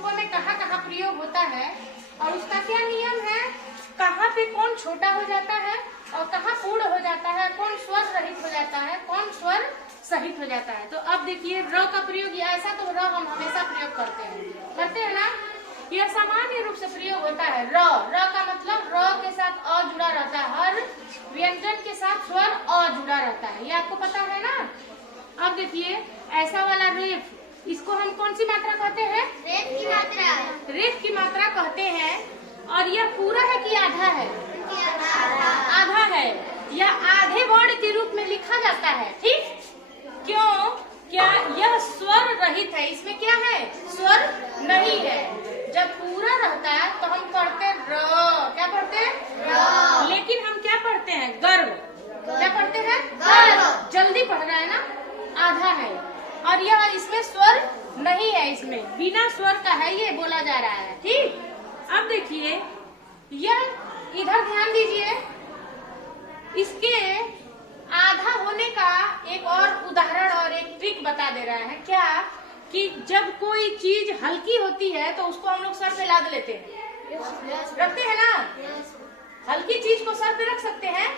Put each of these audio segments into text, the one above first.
रूपों में कहाँ कहाँ प्रयोग होता है और उसका क्या नियम है, कहाँ पे कौन छोटा हो जाता है और कहाँ पूर्ण हो जाता है, कौन स्वर रहित हो जाता है, कौन स्वर सहित हो जाता है। तो अब देखिए र का प्रयोग, ऐसा तो र हम हमेशा प्रयोग करते हैं ना। यह सामान्य रूप से प्रयोग होता है। र का मतलब र के साथ अ जुड़ा रहता है, हर व्यंजन के साथ स्वर अ जुड़ा रहता है, ये आपको पता है ना। अब देखिए ऐसा वाला रेफ, इसको हम कौन सी मात्रा कहते हैं? रेफ की मात्रा। रेफ की मात्रा कहते हैं। और यह पूरा है कि आधा है? आधा है। यह आधे वर्ण के रूप में लिखा जाता है, ठीक। क्यों? क्या यह स्वर रहित है, इसमें क्या है? स्वर नहीं है। जब पूरा रहता है तो हम पढ़ते र, क्या पढ़ते हैं? र। लेकिन हम क्या पढ़ते हैं? गर्व। क्या पढ़ते हैं? गर्व। जल्दी पढ़ रहे हैं ना। आधा है और यह इसमें स्वर नहीं है, इसमें बिना स्वर का है, ये बोला जा रहा है, ठीक। अब देखिए यह, इधर ध्यान दीजिए, इसके आधा होने का एक और उदाहरण और एक ट्रिक बता दे रहा है। क्या? कि जब कोई चीज हल्की होती है तो उसको हम लोग सर पे लाद लेते हैं, रखते हैं ना। हल्की चीज को सर पे रख सकते हैं,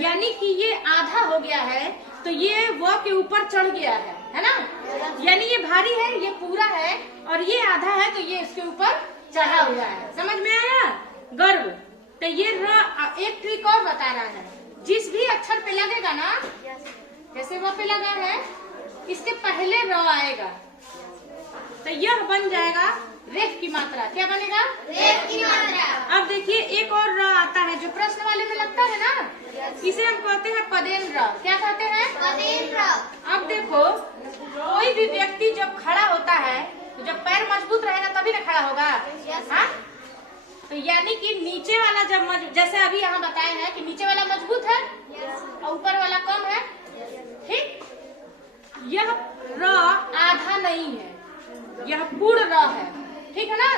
यानी कि ये आधा हो गया है तो ये वो के ऊपर चढ़ गया है ना। यानी ये भारी है, ये पूरा है, और ये आधा है तो ये इसके ऊपर चढ़ा हुआ है। समझ में आया? गर्व। तो ये एक ट्रिक और बता रहा है, जिस भी अक्षर पे लगेगा ना, जैसे वो पे लगा है, इसके पहले र आएगा तो यह बन जाएगा रेफ की मात्रा। क्या बनेगा? रेफ की मात्रा। अब देखिए एक और र आता है जो प्रश्न वाले में लगता है ना, इसे हम कहते हैं पदेन र। क्या कहते हैं? पदेन र। अब देखो, कोई भी व्यक्ति जब खड़ा होता है तो जब पैर मजबूत रहेगा तभी ना खड़ा होगा, हाँ? तो यानी कि नीचे वाला जब जैसे अभी यहाँ बताए हैं कि नीचे वाला मजबूत है और ऊपर वाला कम है, ठीक। यह र आधा नहीं है, यह पूर्ण र है, ठीक है ना।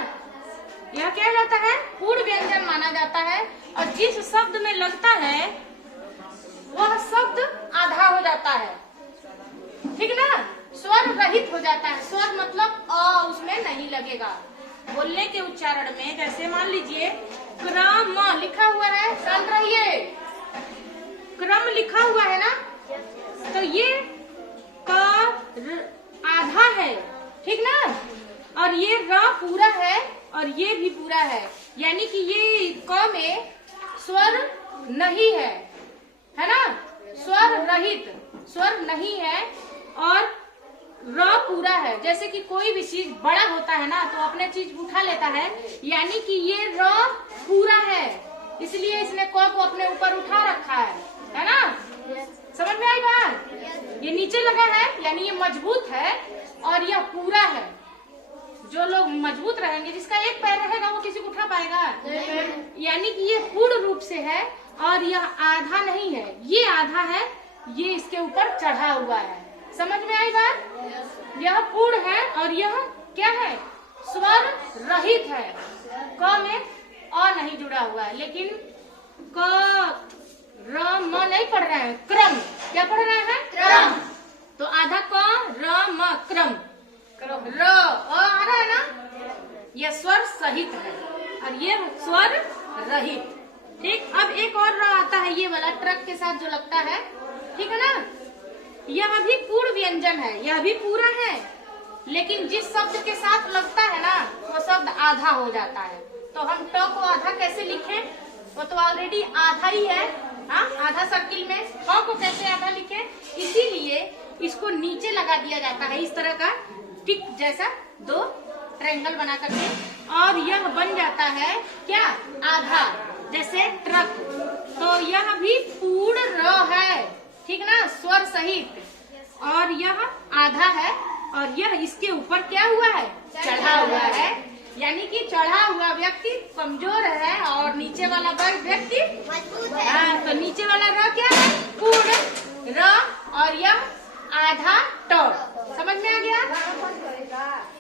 यह क्या जाता है? पूर्ण व्यंजन माना जाता है, और जिस शब्द में लगता है वह शब्द आधा हो जाता है, ठीक ना। स्वर रहित हो जाता है। स्वर मतलब अ उसमें नहीं लगेगा। बोलने के उच्चारण में जैसे मान लीजिए क्रम लिखा हुआ है, शांत रहिए, क्रम लिखा हुआ है ना, तो ये आधा है, ठीक ना। और ये र पूरा है और ये भी पूरा है, यानी कि ये क में स्वर नहीं है ना, स्वर रहित, स्वर नहीं है, और र पूरा है। जैसे कि कोई भी चीज बड़ा होता है ना तो अपने चीज उठा लेता है, यानी कि ये र पूरा है, इसलिए इसने क को अपने ऊपर उठा रखा है ना। समझ में आई बात? ये नीचे लगा है यानी ये मजबूत है और यह पूरा है। जो लोग मजबूत रहेंगे, जिसका एक पैर रहेगा वो किसी को उठा पाएगा? यानी कि ये पूर्ण रूप से है और यह आधा नहीं है, ये आधा है, ये इसके ऊपर चढ़ा हुआ है। समझ में आई बात? यह पूर्ण है और यह क्या है? स्वर रहित है। क में अ नहीं जुड़ा हुआ है, लेकिन क र म नहीं पढ़ रहे हैं, क्रम। क्या पढ़ रहे हैं? क्रम। तो आधा क र म, क्रम। र आ रहा है ना, यह स्वर सहित है और ये स्वर रहित, ठीक। अब एक और र आता है, ये वाला ट्रक के साथ जो लगता है, ठीक है ना। यह भी पूर्ण व्यंजन है, यह भी पूरा है, लेकिन जिस शब्द के साथ लगता है ना वो शब्द आधा हो जाता है। तो हम ट को आधा कैसे लिखें? वो तो ऑलरेडी आधा ही है, हाँ, आधा सर्किल में। क को कैसे आधा लिखें? इसीलिए इसको नीचे लगा दिया जाता है, इस तरह का टिक जैसा दो ट्रायंगल बना करके, और यह बन जाता है क्या? आधा, जैसे ट्रक। तो यह भी पूर्ण र है, ठीक ना, स्वर सहित, और यह आधा है और यह इसके ऊपर क्या हुआ है? चढ़ा हुआ है, यानी कि चढ़ा हुआ व्यक्ति कमजोर है और नीचे वाला व्यक्ति मजबूत है। तो नीचे वाला र क्या है? पूर्ण र, और यह आधा ट। समझ में आ गया?